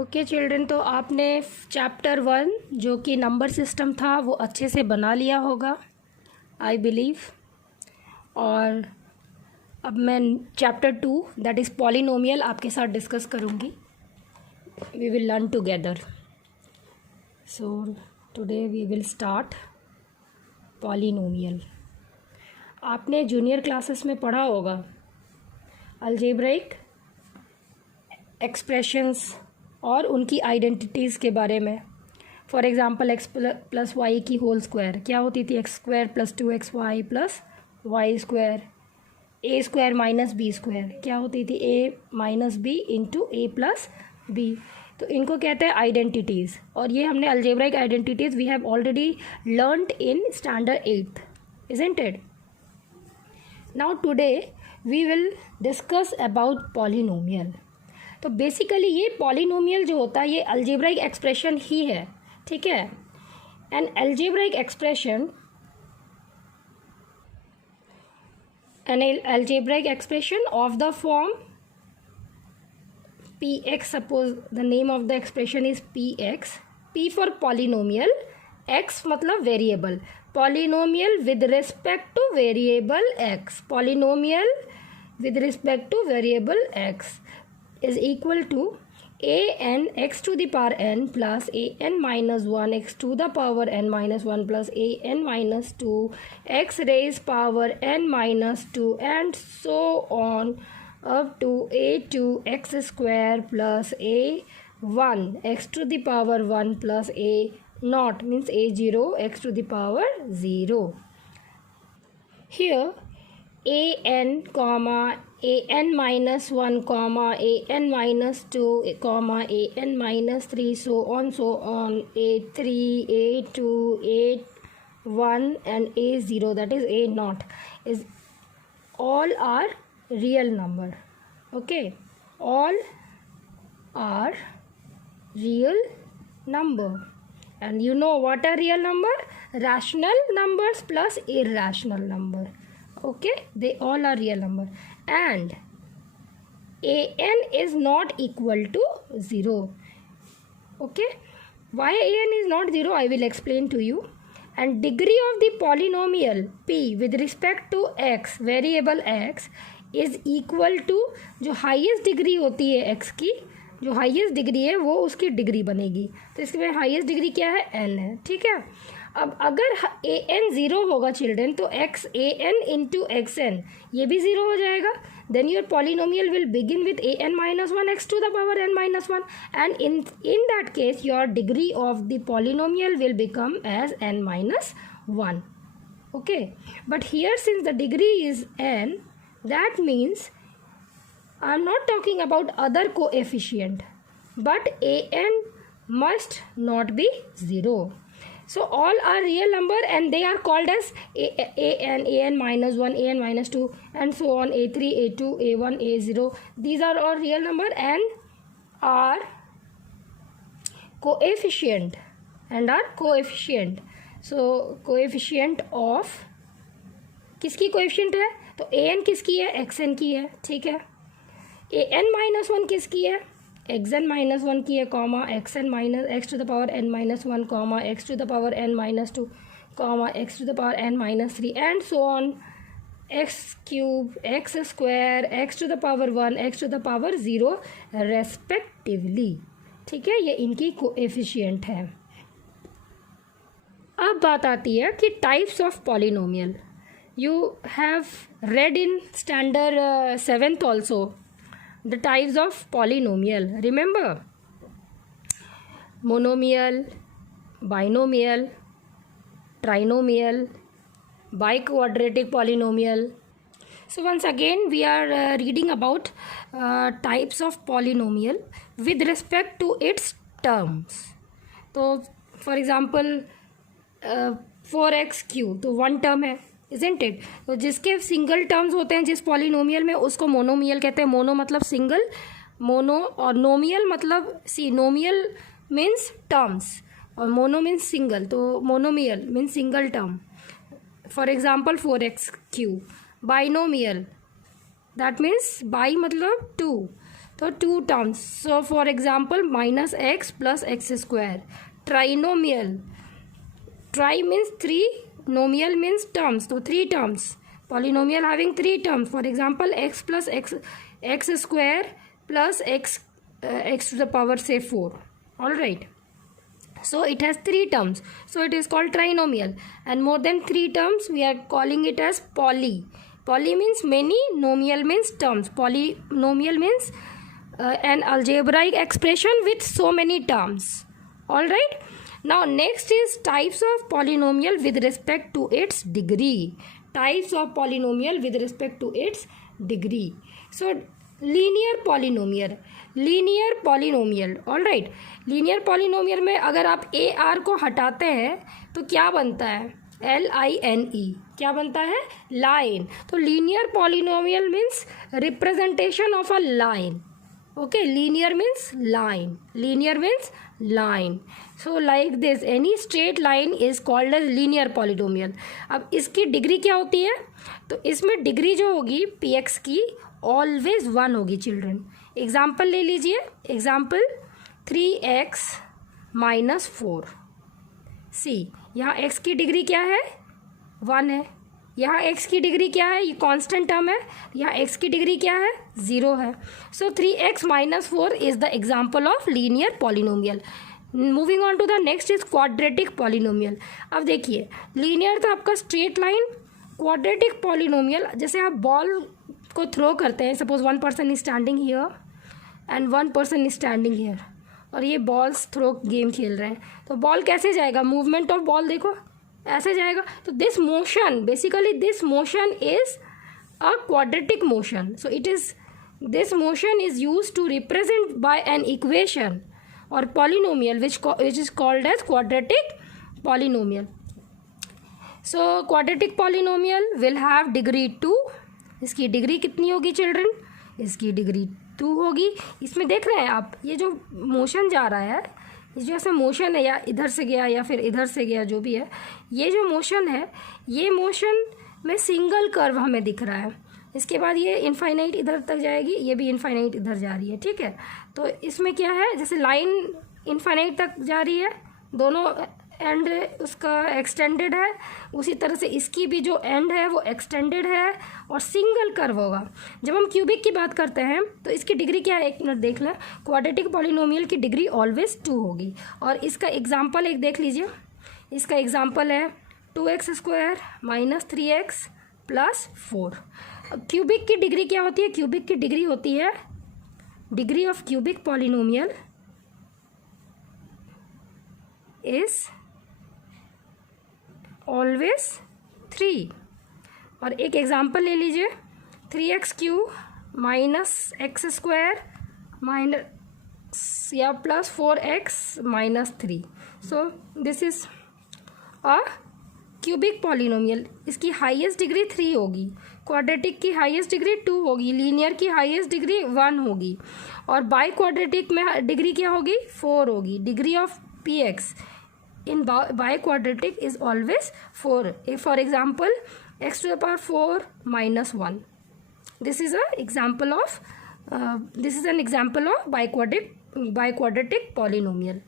Okay children, तो आपने chapter 1 जो कि नंबर सिस्टम था वो अच्छे से बना लिया होगा आई बिलीव। और अब मैं चैप्टर 2 दैट इज़ पॉलिनोमियल आपके साथ डिस्कस करूँगी। We will learn together. So today we will start polynomial. आपने जूनियर क्लासेस में पढ़ा होगा अलजेब्रिक एक्सप्रेशंस और उनकी आइडेंटिटीज़ के बारे में। For example X plus Y की होल स्क्वायर क्या होती थी? X square plus 2xy plus Y square. A square minus B square क्या होती थी? A minus B into A plus B. तो इनको कहते हैं आइडेंटिटीज़, और ये हमने algebraic identities we have already learned in standard 8th, isn't it? Now today we will discuss about polynomial. तो बेसिकली ये पॉलिनोमियल जो होता है ये अलजेब्रिक एक्सप्रेशन ही है, ठीक है। N algebraic expression of the form px, suppose the name of the expression is px, p for polynomial, x मतलब variable, polynomial with respect to variable x, polynomial with respect to variable x is equal to a n x to the power n plus a n minus 1 x to the power n minus 1 plus a n minus 2 x raised power n minus 2 and so on up to a 2 x square plus a 1 x to the power 1 plus a naught means a 0 x to the power 0. Here a n comma a n minus 1 comma a n minus 2 comma a n minus 3 so on a 3 a 2 a 1 and a 0 that is a naught is all are real number. Okay, all are real number, and you know what are real number? Rational numbers plus irrational number. Okay, they all are real number, and a n is not equal to 0. Okay, why a n is not 0 I will explain to you. And degree of the polynomial p with respect to x, variable x, is equal to जो highest degree होती है x की, जो highest degree है वो उसकी degree बनेगी। तो इसके में हाईएस्ट डिग्री क्या है? n है, ठीक है। अब अगर a n 0 होगा चिल्ड्रन तो x a n into x n ये भी 0 हो जाएगा। Then your polynomial will begin with a n minus 1 x to the power n minus 1 and in that case your degree of the polynomial will become as n minus 1. Okay, but here since the degree is n, that means I'm not talking about other coefficient, but a n must not be 0. So all are real number and they are called as a n minus 1, a n minus 2 and so on, a3, a2, a1, a0. These are all real number and are coefficient So coefficient of किसकी coefficient है? तो A N किसकी है? X N की है, ठीक है। A N minus 1 किसकी है? एक्स एन माइनस 1 की है, comma x n minus x to the power n minus 1 comma x to the power n minus 2 comma x to the power n minus 3 and so on, x cube, x square, x to the power 1, x to the power 0 respectively, ठीक है। ये इनकी coefficient है। अब बात आती है कि types of polynomial. You have read in standard 7th also the types of polynomial. Remember, monomial, binomial, trinomial, biquadratic polynomial. So once again we are reading about types of polynomial with respect to its terms. तो for example 4x cube तो one term है, isn't it? तो जिसके single terms होते हैं जिस polynomial में उसको मोनोमियल कहते हैं। मोनो मतलब सिंगल, मोनो, और नोमियल मतलब नोमियल मीन्स टर्म्स और मोनो मीन्स सिंगल, तो monomial means single term. For example 4x cube. Binomial that means by मतलब 2, तो तो 2 terms. So for example -x + x². Trinomial. Try means 3, नोमियल means terms, तो 3 terms. Polynomial having 3 terms. For example x + x² + x to the power say 4. All right. So it has 3 terms. So it is called trinomial. And more than 3 terms, we are calling it as poly. Poly means many, nomial means terms. Polynomial means an algebraic expression with so many terms. All right. Now next is types of polynomial with respect to its degree. Types of polynomial with respect to its degree. So linear polynomial. All right. Linear polynomial में अगर आप A R को हटाते हैं तो क्या बनता है? LINE. क्या बनता है? लाइन. तो linear polynomial means representation of a line. Okay. Linear means line. Linear means line. So like this any straight line is called as linear polynomial. अब इसकी डिग्री क्या होती है? तो इसमें डिग्री जो होगी PX की ऑलवेज 1 होगी चिल्ड्रन. एग्जाम्पल ले लीजिए. Example 3x - 4. सी, यहाँ x की डिग्री क्या है? 1 है. यहाँ x की डिग्री क्या है? ये कांस्टेंट टर्म है. यहाँ x की डिग्री क्या है? 0 है. So 3x - 4 is the example of linear polynomial. Moving on to the next is quadratic polynomial. अब देखिए, लीनियर तो आपका स्ट्रेट लाइन. क्वाड्रेटिक पॉलिनोमियल, जैसे आप बॉल को थ्रो करते हैं. Suppose 1 person is standing here and 1 person is standing here, और ये बॉल्स थ्रो गेम खेल रहे हैं. तो बॉल कैसे जाएगा? मूवमेंट ऑफ बॉल देखो, ऐसे जाएगा. तो this motion, basically this motion is a quadratic motion. So it is, this motion is use to represent by an equation or polynomial which is called as quadratic polynomial. So quadratic polynomial will have degree 2. इसकी degree कितनी होगी children? इसकी degree 2 होगी. इसमें देख रहे हैं आप, ये जो मोशन जा रहा है, ये जो ऐसा मोशन है, या इधर से गया या फिर इधर से गया, जो भी है, ये जो मोशन है, ये मोशन में सिंगल कर्व हमें दिख रहा है. इसके बाद ये इनफाइनाइट इधर तक जाएगी, ये भी इनफाइनाइट इधर जा रही है. ठीक है. तो इसमें क्या है, जैसे लाइन इनफाइनाइट तक जा रही है, दोनों एंड उसका एक्सटेंडेड है, उसी तरह से इसकी भी जो एंड है वो एक्सटेंडेड है और सिंगल कर्व होगा. जब हम क्यूबिक की बात करते हैं तो इसकी डिग्री क्या है? 1 मिनट देख लें. क्वाड्रेटिक पॉलिनोमियल की डिग्री ऑलवेज 2 होगी. और इसका एग्जांपल एक देख लीजिए. इसका एग्जांपल है 2x² - 3x + 4. क्यूबिक की डिग्री क्या होती है? क्यूबिक की डिग्री होती है, degree of cubic polynomial is always 3. और एक एग्जांपल ले लीजिए. 3x³ - x² या + 4x - 3. So this is a cubic polynomial. इसकी हाईएस्ट डिग्री 3 होगी. क्वाड्रेटिक की हाईएस्ट डिग्री 2 होगी. लीनियर की हाईएस्ट डिग्री 1 होगी. और बाई क्वाड्रेटिक में डिग्री क्या होगी? 4 होगी. Degree of PX in biquadratic is always 4. For example, x to the power 4 - 1. This is an example of biquadratic polynomial.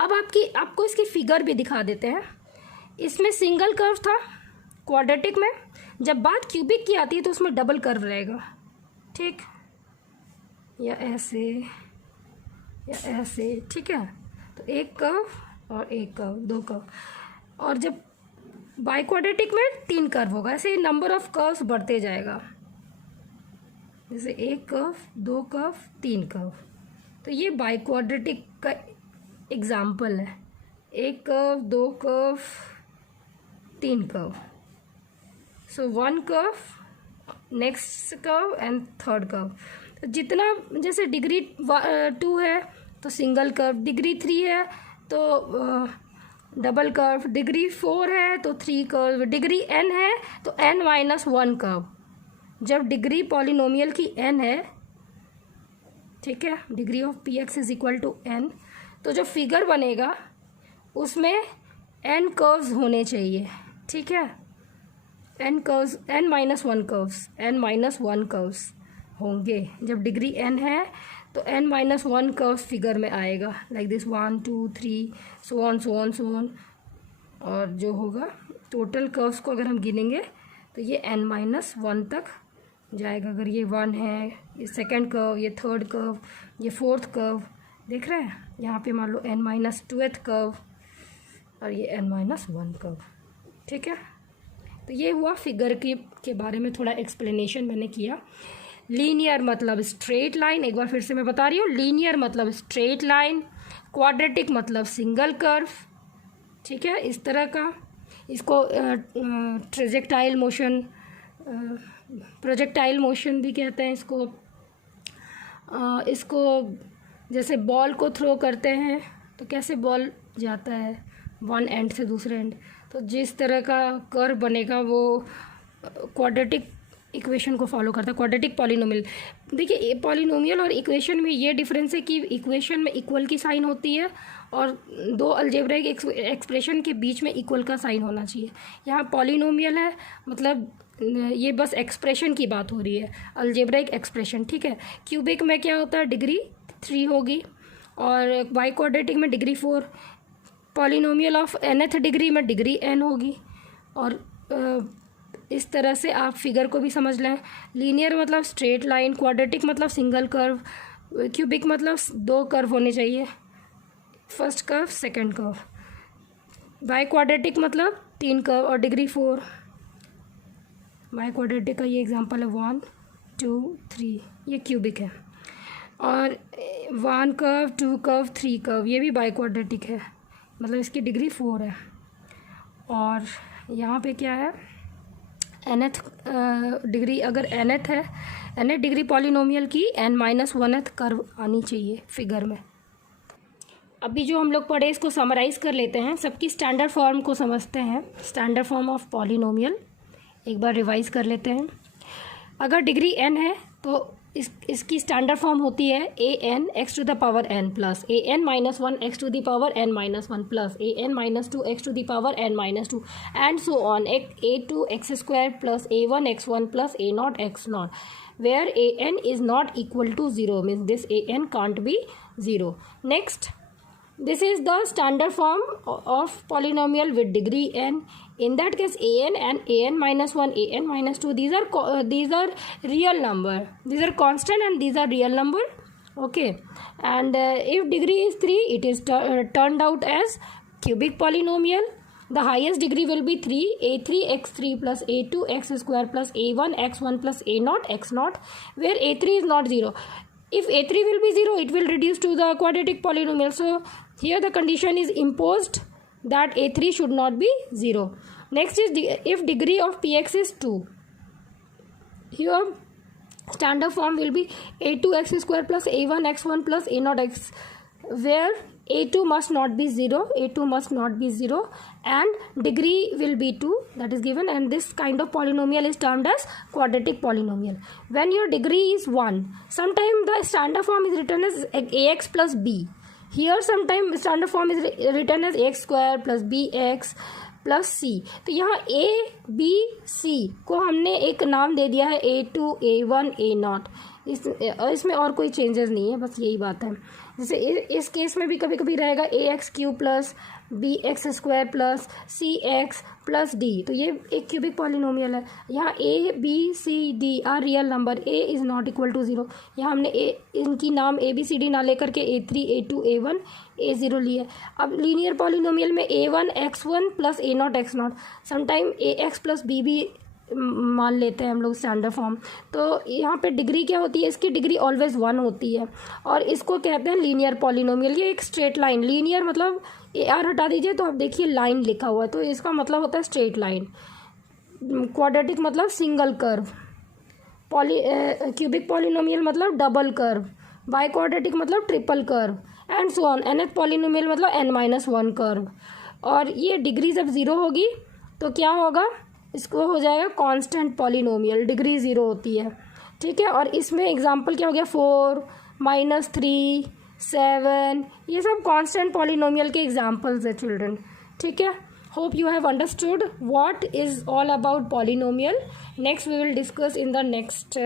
अब आपको इसकी फिगर भी दिखा देते हैं. इसमें सिंगल कर्व था क्वाड्रेटिक में. जब बात क्यूबिक की आती है तो उसमें डबल कर्व रहेगा. ठीक, या ऐसे या ऐसे. ठीक है. तो एक कर्व और एक कर्व, 2 कर्व. और जब बाइक्वाड्रेटिक में 3 कर्व होगा. ऐसे नंबर ऑफ कर्व्स बढ़ते जाएगा. जैसे 1 कर्व, 2 कर्व, 3 कर्व. तो ये बाइक्वाड्रेटिक का एग्जाम्पल है. 1 curve, 2 curve, 3 curve. So 1 curve, next curve and 3rd curve. तो जितना, जैसे डिग्री 2 है तो सिंगल कर्व, डिग्री 3 है तो डबल कर्व, डिग्री 4 है तो 3 कर्व, डिग्री n है तो n - 1 कर्व. जब डिग्री पॉलिनोमियल की n है, ठीक है, degree of PX is equal to n, तो जो फिगर बनेगा उसमें n कर्व्स होने चाहिए. ठीक है. n curves, n - 1 curves, n - 1 curves होंगे। जब डिग्री n है तो n-1 कर्व्स फिगर में आएगा, लाइक दिस 1 2 3 सो ऑन। और जो होगा टोटल कर्व्स को अगर हम गिनेंगे तो ये n-1 तक जाएगा। अगर ये 1 है, ये सेकंड कर्व, ये थर्ड कर्व, ये फोर्थ कर्व, देख रहे हैं यहाँ पे मान लो n-2th कर्व और ये n-1 कर्व। ठीक है, तो ये हुआ फिगर के बारे में थोड़ा एक्सप्लेनेशन मैंने किया। लीनियर मतलब स्ट्रेट लाइन, एक बार फिर से मैं बता रही हूँ, लीनियर मतलब स्ट्रेट लाइन, क्वाड्रेटिक मतलब सिंगल कर्व। ठीक है, इस तरह का इसको प्रोजेक्टाइल मोशन भी कहते हैं इसको। इसको जैसे बॉल को थ्रो करते हैं तो कैसे बॉल जाता है वन एंड से दूसरे एंड, तो जिस तरह का कर्व बनेगा वो क्वाड्रेटिक इक्वेशन को फॉलो करता है, क्वाड्रेटिक पॉलिनोमियल। देखिए पॉलिनोमियल और इक्वेशन में ये डिफरेंस है कि इक्वेशन में इक्वल की साइन होती है और दो अलजेब्राइक एक्सप्रेशन के बीच में इक्वल का साइन होना चाहिए। यहाँ पॉलिनोमियल है मतलब ये बस एक्सप्रेशन की बात हो रही है, अलजेब्राइक एक्सप्रेशन। ठीक है, क्यूबिक में क्या होता है, डिग्री 3 होगी और बाई क्वाड्रेटिक में degree 4, polynomial of nth degree में डिग्री n होगी। और इस तरह से आप फिगर को भी समझ लें। लीनियर मतलब स्ट्रेट लाइन, क्वाड्रेटिक मतलब सिंगल कर्व, क्यूबिक मतलब 2 कर्व होने चाहिए, first curve second curve, by quadratic मतलब 3 कर्व और डिग्री 4। बाई क्वाड्रेटिक का ये एग्जांपल है 1 2 3, ये क्यूबिक है। और 1 कर्व 2 कर्व 3 कर्व ये भी बाई क्वाड्रेटिक है, मतलब इसकी डिग्री 4 है। और यहाँ पे क्या है, nth डिग्री, अगर nth है, nth डिग्री पॉलिनोमियल की n-1th कर्व आनी चाहिए फिगर में। अभी जो हम लोग पढ़े इसको समराइज़ कर लेते हैं, सबकी स्टैंडर्ड फॉर्म को समझते हैं। स्टैंडर्ड फॉर्म ऑफ पॉलिनोमियल एक बार रिवाइज कर लेते हैं। अगर डिग्री n है तो इसकी स्टैंडर्ड फॉर्म होती है an x to the power n plus an-1 x to the power n-1 plus an-2 x to the power n-2 and so on a2 x square plus a1 x1 plus a0 x0 where an is not equal to 0 means this an can't be 0. Next, this is the standard form of polynomial with degree n. In that case an and an-1 an-2 these are real number, these are constant and these are real number. Okay, and if degree is 3 it is turned out as cubic polynomial. The highest degree will be 3, a3 x3 plus a2 x square plus a1 x1 plus a0 x0 where a3 is not 0. If a3 will be 0 it will reduce to the quadratic polynomial, so here the condition is imposed that a3 should not be 0. Next is if degree of px is 2, here standard form will be a2 x square plus a1 x1 plus a0 x, where a2 must not be 0, a2 must not be 0 and degree will be 2, that is given, and this kind of polynomial is termed as quadratic polynomial. When your degree is 1, sometimes the standard form is written as ax plus b. Here sometimes standard form is written as ax square plus bx plus C. तो यहाँ A B C को हमने एक नाम दे दिया है a2 a1 a0, इसमें और कोई चेंजेस नहीं है, बस यही बात है। जैसे इस केस में भी कभी कभी रहेगा ax³ plus bx² plus cx plus d, तो ये एक क्यूबिक पॉलिनोमियल है। यहाँ a b c d are real number, a is not equal to 0। यहाँ हमने इनकी नाम a b c d ना लेकर के a3 a2 a1 a0 लिए। अब लीनियर पॉलिनोमियल में a1 x1 plus a0 x0, sometime ax plus b भी मान लेते हैं हम लोग स्टैंडर्ड फॉर्म। तो यहाँ पे डिग्री क्या होती है, इसकी डिग्री ऑलवेज 1 होती है और इसको कहते हैं लीनियर पॉलिनोमियल। ये एक स्ट्रेट लाइन, लीनियर मतलब आर हटा दीजिए तो आप देखिए लाइन लिखा हुआ है, तो इसका मतलब होता है स्ट्रेट लाइन। क्वाड्रेटिक मतलब सिंगल कर्व, क्यूबिक पॉलिनोमियल मतलब डबल कर्व, बाई क्वाड्रेटिक मतलब triple curve and so on. nth polynomial मतलब n-1 कर्व। और ये डिग्री जब 0 होगी तो क्या होगा, इसको हो जाएगा कांस्टेंट पॉलिनोमियल, डिग्री 0 होती है। ठीक है, और इसमें एग्जांपल क्या हो गया, 4 -3 7, ये सब कांस्टेंट पॉलिनोमियल के एग्जांपल्स है चिल्ड्रन। ठीक है, hope you have understood what is all about polynomial. Next we will discuss in the next